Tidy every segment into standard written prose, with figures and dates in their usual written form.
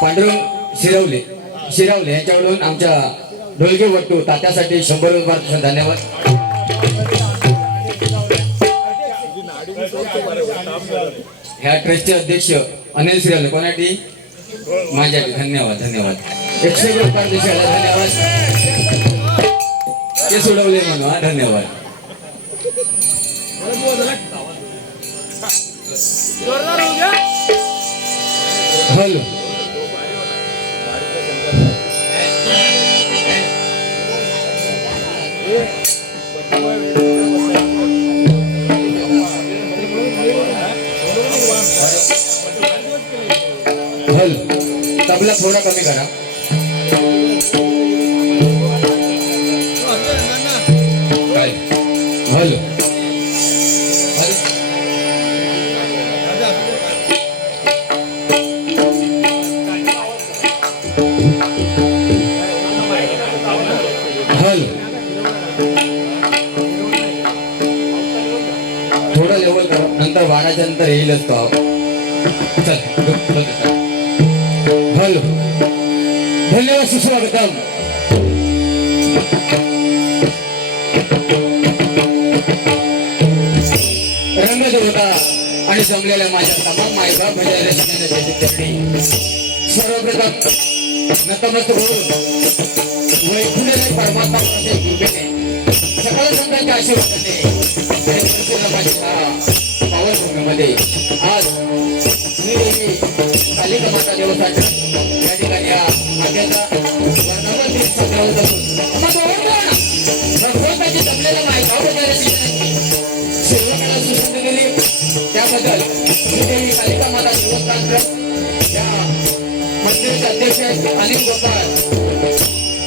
पांडुरंग शिरवले यांच्याकडून आमच्या ढोलके वट्टू तात्यासाठी 100 रुपये धन्यवाद. ह्या ट्रस्टचे अध्यक्ष अनिल शिरवले कोणाटी माझ्यासाठी धन्यवाद धन्यवाद. 100 रुपये धन्यवाद. ते सोडवले म्हणून धन्यवाद. हॅलो हॅलो तबला थोडा कमी करा. हॅलो नंतर येईलच तो. चल हॅलो, धन्यवाद, सुस्वागतम. रंगदेवता आणि जमलेल्या माझ्या तमाम मायबा सर्वप्रथम नतमस्तक होऊन वैकुंठ परमात्मा कृपेने सकल संतांच्या आशीर्वादाने माझ्या पावन भूमीमध्ये आज श्रीदेवी कालिका माता देवस्थान या ठिकाणी या मातेचा वर्णावर दिन साजरा होत असून भगवंताची जमलेल्या मायबा सेवकाला सुसंधी दिली त्याबद्दल श्रीदेवी कालिका माता देवस्थान या मंदिराचे अध्यक्ष अनिल गोपाळ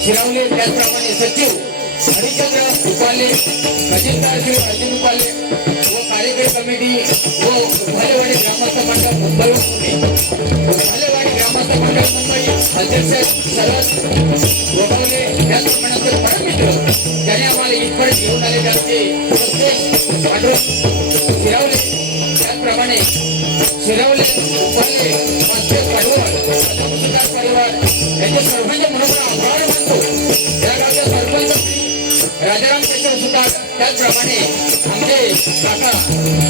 शिरावले, त्याचप्रमाणे सचिव हरिचंद्र उपाले, खजिनदार श्री अर्जुन उपाले व कार्यकारी कमिटी व उभालेवाडी ग्रामस्थ मंडळ मुंबई उभालेवाडी ग्रामस्थ मंडळ मुंबई अध्यक्ष शरद गोगावले, त्याचप्रमाणे परममित्र ज्याने आम्हाला इथपर्यंत घेऊन आले त्यांचे पाठवून शिरावले, त्याचप्रमाणे शिरावले उपाले परिवार यांचे सर्वांचे मनोभाव आभार मानतो. या गावच्या सरपंच राजाराम केशव सुतार, त्याचप्रमाणे आमचे काका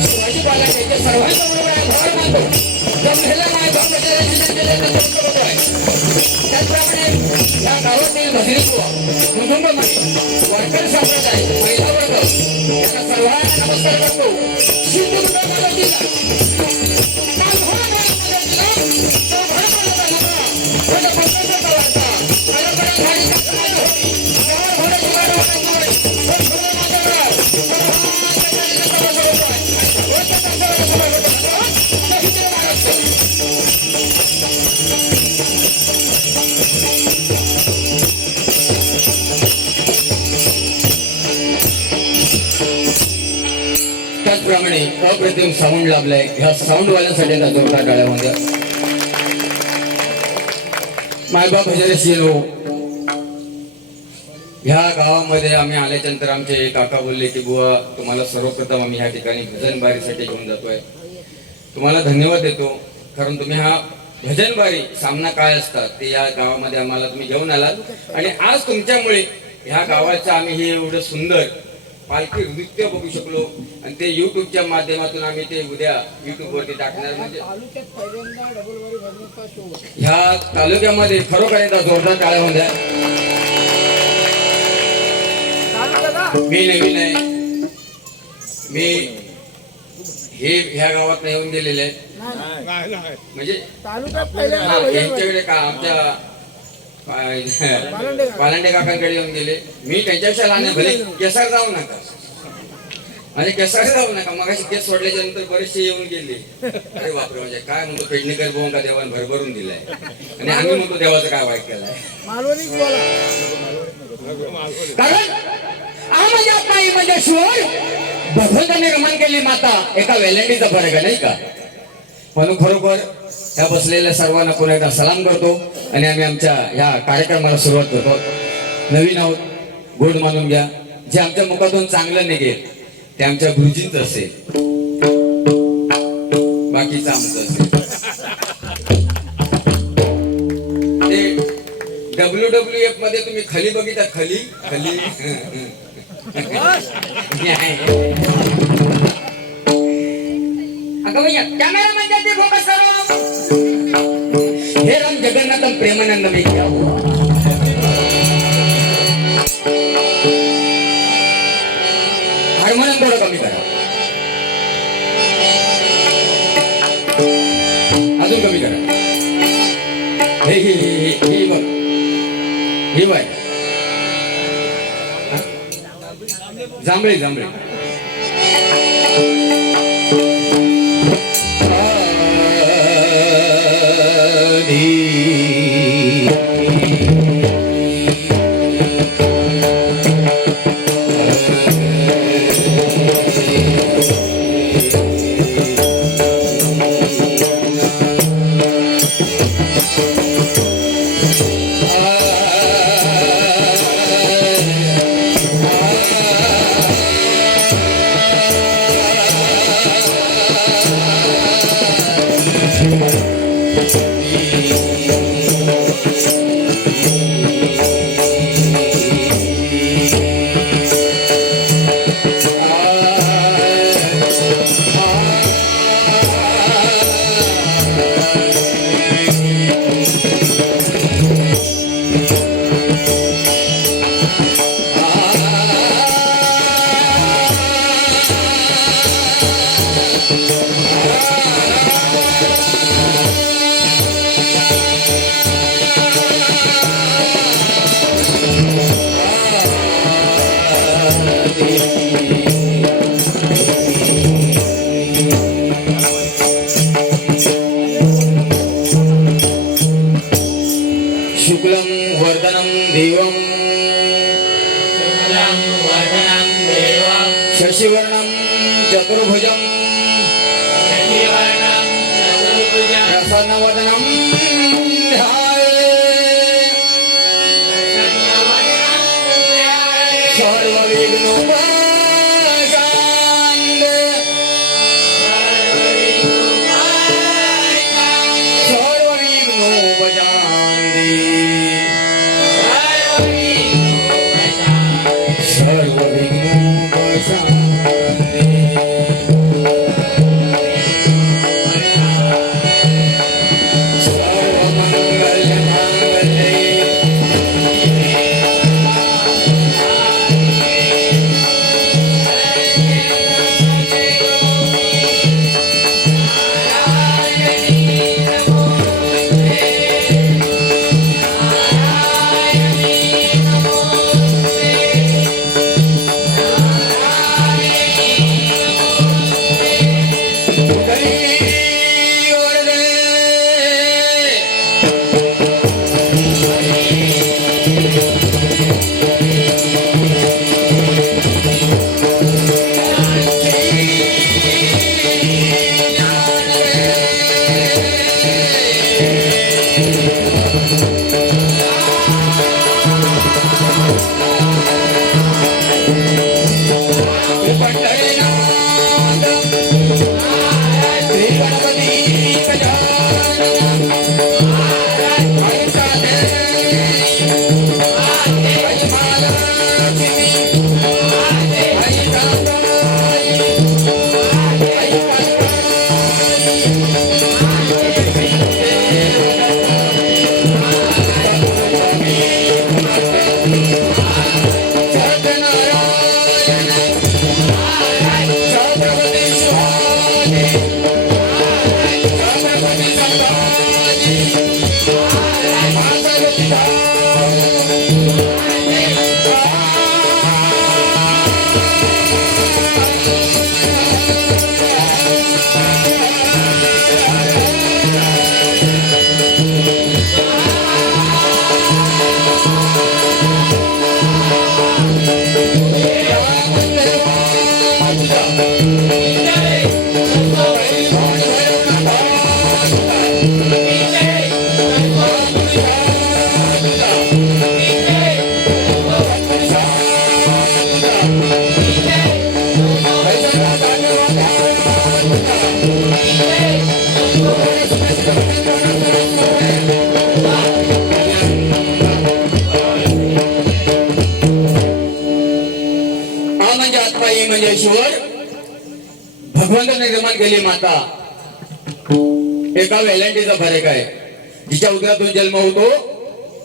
शिवाजी पालक यांचे सर्वांचे मनोभाव आभार मानतो. जमलेल्या त्याचप्रमाणे या गावातील भजनीत्व कुटुंबमध्ये वारकरी संप्रदाय महिला वर्ग यांना सर्वांना नमस्कार करतो. त्याचप्रमाणे अप्रतिम साऊंड लाभलाय. ह्या साऊंड वाल्यांसाठी जोरदार टाळ्या. मायबाप भजनशीलो ह्या गावामध्ये आम्ही आल्याच्यानंतर आमचे काका बोलले की बुवा तुम्हाला सर्वप्रथम आम्ही ह्या ठिकाणी भजन बारीसाठी घेऊन जातोय. तुम्हाला धन्यवाद देतो, कारण तुम्ही हा भजन बारी सामना काय असतात ते या गावामध्ये आम्हाला तुम्ही घेऊन आलात आणि आज तुमच्यामुळे ह्या गावाचं आम्ही हे एवढं सुंदर पालखी नृत्य बघू शकलो आणि ते युट्यूबच्या माध्यमातून आम्ही ते उद्या युट्यूब वरती टाकणार. म्हणजे ह्या तालुक्यामध्ये खरोखर एकदा जोरदार टाळ्या होऊन द्या. मी नवीन आहे, मी हे ह्या गावात येऊन गेलेले आहे, म्हणजे यांच्याकडे का आमच्या पालांडे काकांकडे येऊन गेले. मी त्यांच्यापेक्षा लहान भले केसार जाऊ नका आणि केसार जाऊ नका. मग अशी केस सोडल्याच्या नंतर बरेचसे येऊन गेले. अरे बापरे, म्हणजे काय म्हणतो पेडणेकर भाऊ का देवान भरभरून दिलाय आणि आम्ही म्हणतो देवाचं काय वाईट केलंय. भगवंताने रमान केली माता एका वेलंडीचा फरक आहे नाही का. म्हणून खरोखर या बसलेल्या सर्वांना पुन्हा एकदा सलाम करतो आणि आम्ही आमच्या या कार्यक्रमाला सुरुवात करतो. नवीन आहोत, गोड मानून घ्या. जे आमच्या मुखातून चांगलं निघेल ते आमच्या गुरुजींचं असेल, बाकीचं आमचं असेल. ते WWF मध्ये तुम्ही खाली बघितला, खाली खाली कॅमेरामॅन जल्दी फोकस करो. हे राम जगन्नाथम प्रेमानंद में क्या हुआ. हार्मोनियम थोडं कमी करा, अजून कमी करा. हे बघ, हे बाय जांभळे जांभळे. शुक्लं वर्धनं देवं शशिवर्णं चतुर्भुजं प्रसन्नवदनं म्हणजे ईश्वर भगवंत निर्माण केली माता. एका वेलांटीचा फरक आहे. जिच्या उदरातून जन्म होतो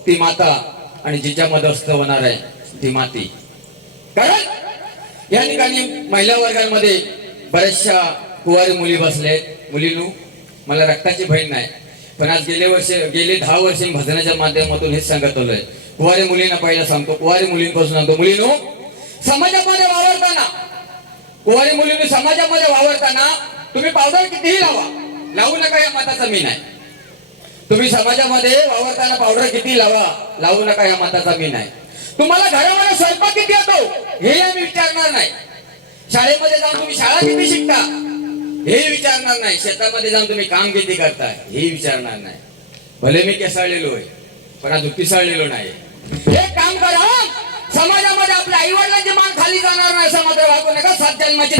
ती माता आणि जिच्या मध्यस्थ होणार आहे ती माती. कारण या ठिकाणी महिला वर्गांमध्ये बऱ्याचशा कुवारी मुली बसलेत. मुलींनो, मला रक्ताची बहीण नाही, पण आज गेले 10 वर्ष भजनाच्या माध्यमातून हेच सांगत आलोय. कुवारी मुलींना पहिला सांगतो, कुवारी मुलींपासून सांगतो, मुलींनो समाजामध्ये वावरताना, कुवारी मुलींनी समाजामध्ये वावरताना तुम्ही पावडर कितीही लावू नका या मताचा मी नाही. तुम्ही समाजामध्ये वावरताना पावडर किती लावू नका या मताचा मी नाही. तुम्हाला घरामध्ये स्वयंपाक किती येतो हे आम्ही विचारणार नाही. शाळेमध्ये जाऊन तुम्ही शाळा किती शिकता हे विचारणार नाही. शेतामध्ये जाऊन तुम्ही काम किती करताय हे विचारणार नाही. भले मी केसाळलेलो आहे पण आज पिसाळलेलो नाही. हे काम करा, समाजामध्ये आपल्या आई वडिलांची मान खाली जाणार नाही असं मात्र वागू नका. 7 जन्माची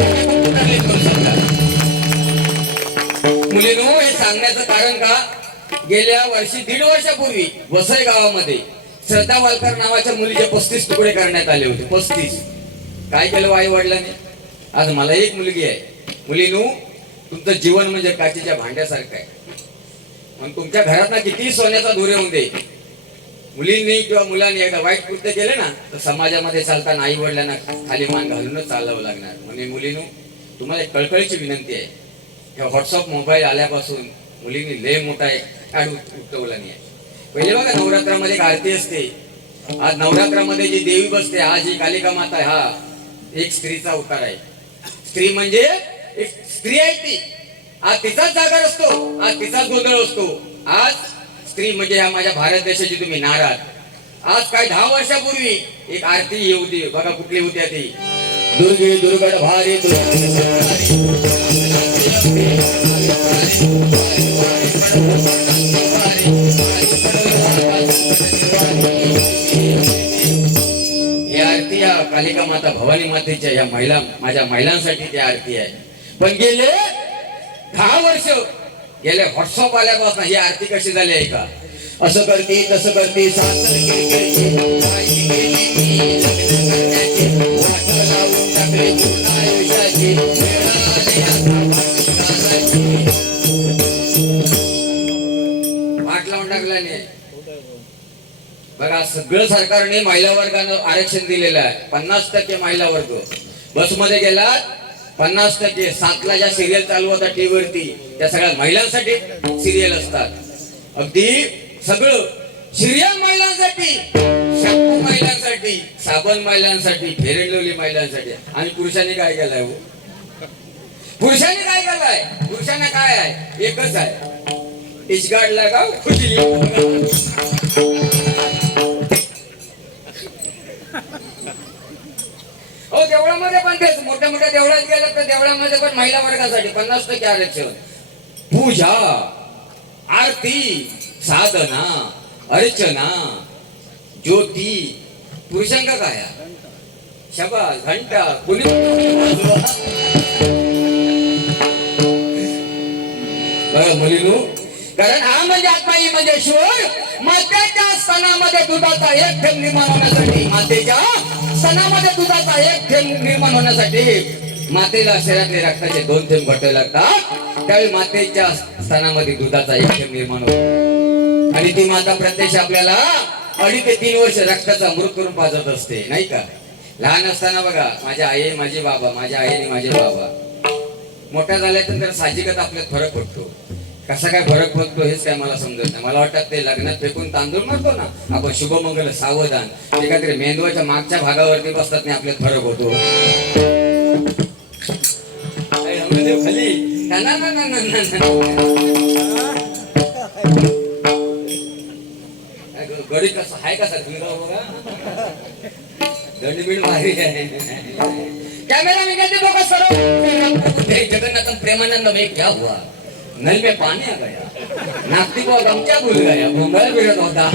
मुलीनो, हे सांगण्याचं कारण का, गेल्या वर्षी 1.5 वर्षापूर्वी वसई गावामध्ये श्रद्धा वालकर नावाच्या मुलीचे 35 तुकडे करण्यात आले होते. 35. काय केलं आई वडिलांनी? आज मला एक मुलगी आहे. मुलीनो, तुमचं जीवन म्हणजे काचेच्या भांड्यासारखं आहे. मग तुमच्या घरात ना किती सोन्याचा धुरे होऊ दे, मुलींनी किंवा मुलांनी एकदा वाईट कृत्य केले ना, तर समाजामध्ये चालताना आई वडिलांना खाली मान घालूनच चालावं लागणार. म्हणजे मुलीनो, तुम्हाला एक कळकळीची विनंती आहे. ह्या व्हॉट्सअप मोबाईल आल्यापासून मुलींनी लय मोठा एक उठवला नाही. पहिले बघा, नवरात्रामध्ये एक आरती असते. आज नवरात्रामध्ये जी देवी बसते, आज ही कालिका माता आहे, हा एक स्त्रीचा अवतार आहे. स्त्री म्हणजे एक स्त्री आहे ती. आज तिचाच जागर असतो, आज तिचाच गोंधळ असतो. आज स्त्री म्हणजे ह्या माझ्या भारत देशाची तुम्ही नाराज. आज काय 10 वर्षापूर्वी एक आरती होती बघा, कुठली होती ती? दुर्गे दुर्गड भारी ही आरती या कालिका माता भवानी मातेच्या या महिला, माझ्या महिलांसाठी ती आरती आहे. पण गेले 10 वर्ष, गेले व्हॉट्सअप आल्यापासून ही आरती कशी झाली आहे का? असं करते तसं करते, वाट लावून टाकल्याने बघा, सगळं सरकारने महिला वर्गानं आरक्षण दिलेलं आहे. 50% महिला वर्ग. बसमध्ये गेलात 50%. 7ला ज्या सिरियल चालू होतात टीव्हीवरती, त्या सगळ्या महिलांसाठी सिरियल असतात. अगदी सगळं सिरियल महिलांसाठी, शॅम्पू महिलांसाठी, साबण महिलांसाठी, फेअर अँड लवली महिलांसाठी. आणि पुरुषांनी काय केलंय हो? पुरुषांनी काय केलंय? पुरुषांना काय आहे? एकच आहे, इशगाड लगाव खुशी. हो, देवळामध्ये पण तेच. मोठ्या मोठ्या देवळात गेलं तर देवळामध्ये पण महिला वर्गासाठी 50% आरक्षण. पूजा, आरती, साधना, अर्चना, ज्योती. पुरुषांका काय? शबास, घंटा कुणी. बघा मुलीनो, कारण हा म्हणजे आत्मा, ही म्हणजे ईश्वर. मातेच्या स्तनामध्ये दुधाचा एक थेंब निर्माण होण्यासाठी, मातेच्या स्तनामध्ये दुधाचा एक थेंब निर्माण होण्यासाठी मातेला शरीरातले रक्ताचे 2 थेंब घटावे लागतात. त्यावेळी मातेच्या स्तनामध्ये दुधाचा एक थेंब निर्माण होतो. आणि ती माता प्रत्यक्ष आपल्याला 2.5 ते 3 वर्ष रक्ताचा अमृत करून पाजत असते, नाही का? लहान असताना बघा, माझ्या आई माझे बाबा, माझ्या आईने माझे बाबा. मोठ्या झाल्यानंतर साहजिकच आपल्यात फरक पडतो. कसा काय फरक पडतो हेच काय मला समजत नाही. मला वाटतं ते लग्नात फेकून तांदूळ मारतो ना आपण, शुभमंगल सावधान, ते काहीतरी मेंदवाच्या मागच्या भागावरती बसतात नाही, आपल्यात फरक होतो. खाली गडी कसा आहे, कसा बघा, दंडबिंड भारी आहे. कॅमेरा में कहते फोकस करो. जगन्नाथ प्रेमानंद में क्या हुआ? नल में पानी आ गया, नास्तिक को गमछा भूल गया, मंगल विरत होता.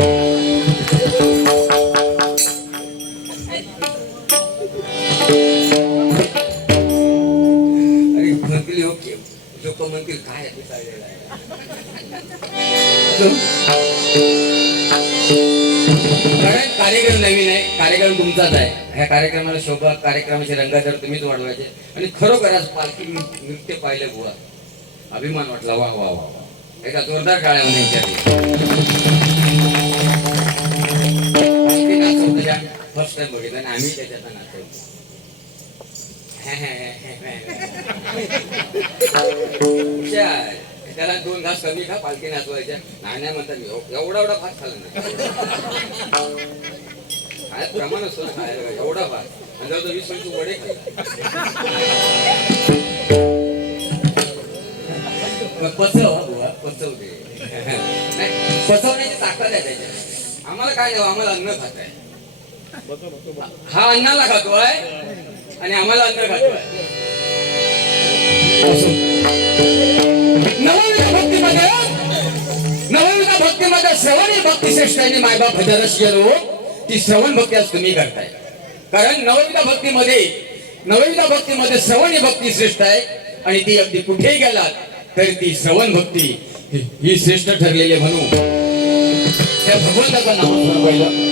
अरे म्हणतील ओके, लोक म्हणतील काय कारण कार्यक्रम नवीन आहे, कार्यक्रम तुमचाच आहे. ह्या कार्यक्रमाला शोभा, कार्यक्रमाचे रंगाधर तुम्हीच वाढवायचे. आणि खरोखर आज पालखी नृत्य पाहिलं बुवा, अभिमान वाटला. वा वा वा, एका जोरदार टाळ्या नाचवतो. फर्स्ट टाइम बघितलं आणि आम्ही त्याच्यात नाचवतो. त्याला 2 घास कमी खा, पालखी नाचवायच्या. नाही म्हणतात मी एवढा भात खाल्ला नाही. काय प्रमाण असतो ना खायला, एवढा भात म्हणजे 20 वडे खाल्ला. पचवते नाही, पचवण्याची ताकद आहे त्याच्यात. आम्हाला काय नाही, आम्हाला अन्न खात आहे. हा अन्नाला खातोय आणि आम्हाला अन्न खातोय. नवविध भक्तीमध्ये श्रवणी भक्ती श्रेष्ठ आहे. मायबाप भजरस गेलो, ती श्रवण भक्ती आज तुम्ही करताय. कारण नवविध भक्तीमध्ये श्रवणी भक्ती श्रेष्ठ आहे. आणि ती अगदी कुठेही गेलात तरी ती श्रवण भक्ती ही श्रेष्ठ ठरलेली आहे. म्हणून त्या भगवंताचं नामस्मरण पाहिलं.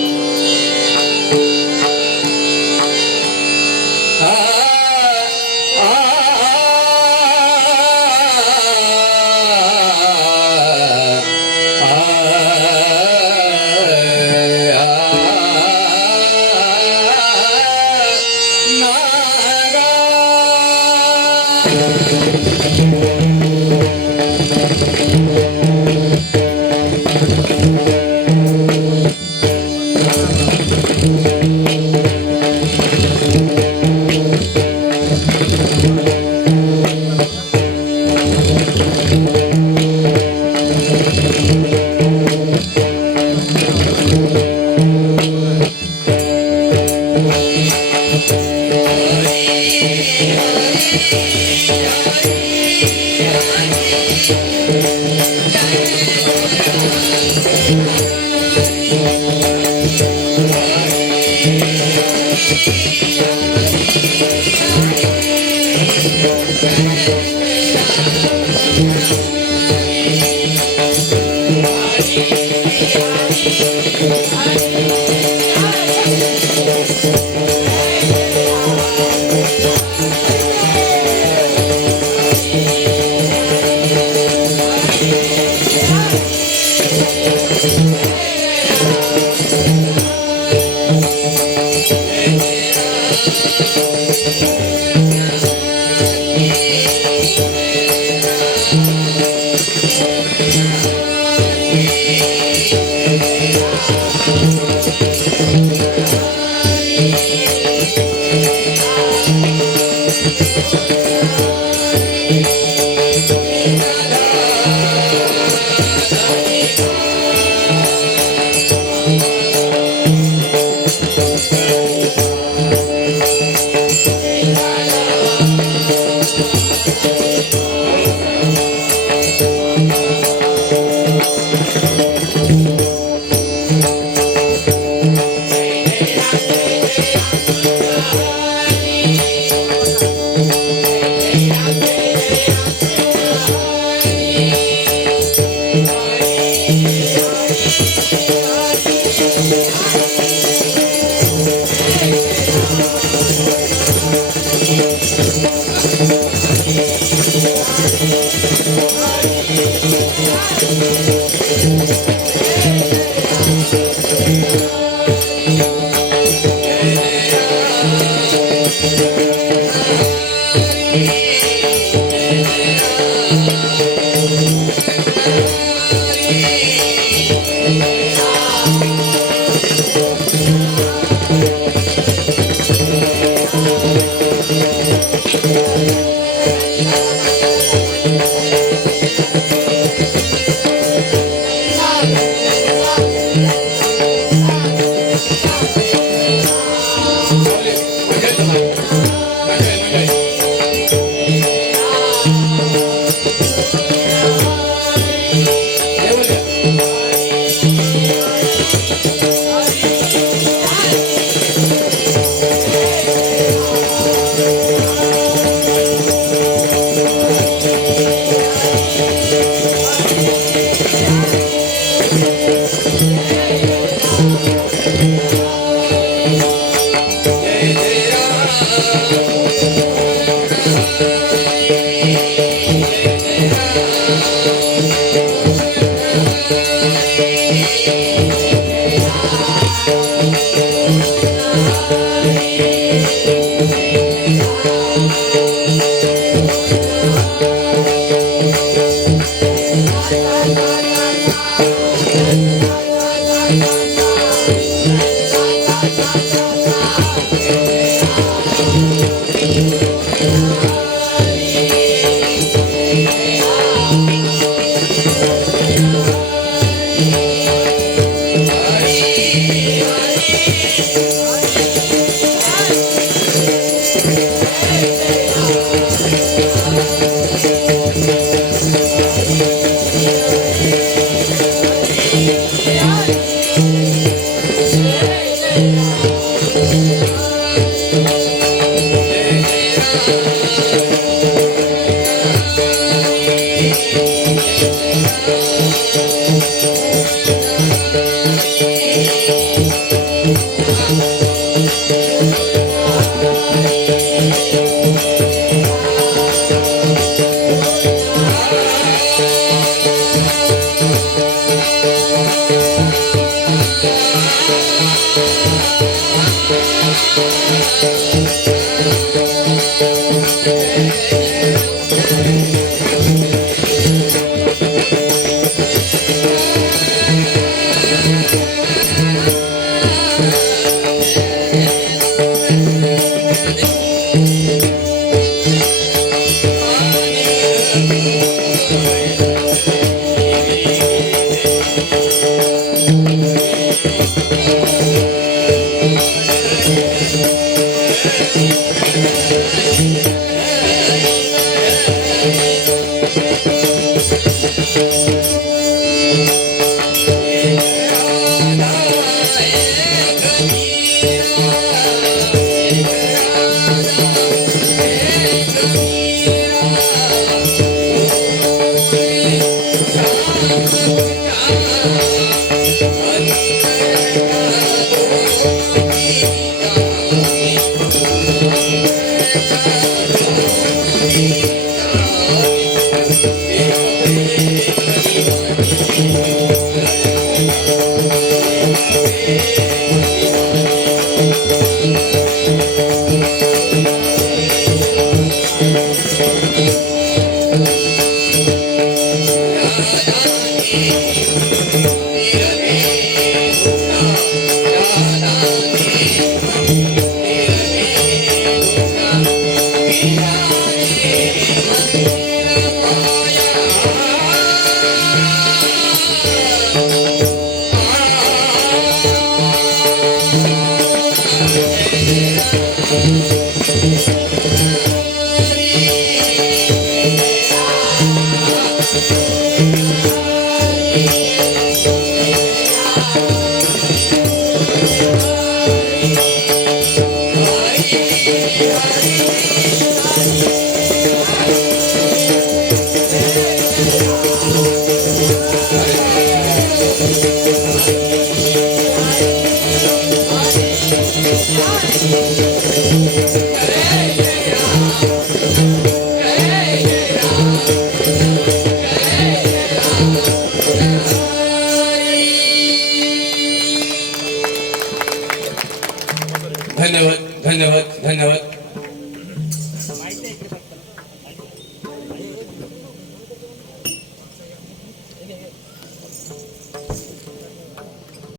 धन्यवाद धन्यवाद धन्यवाद.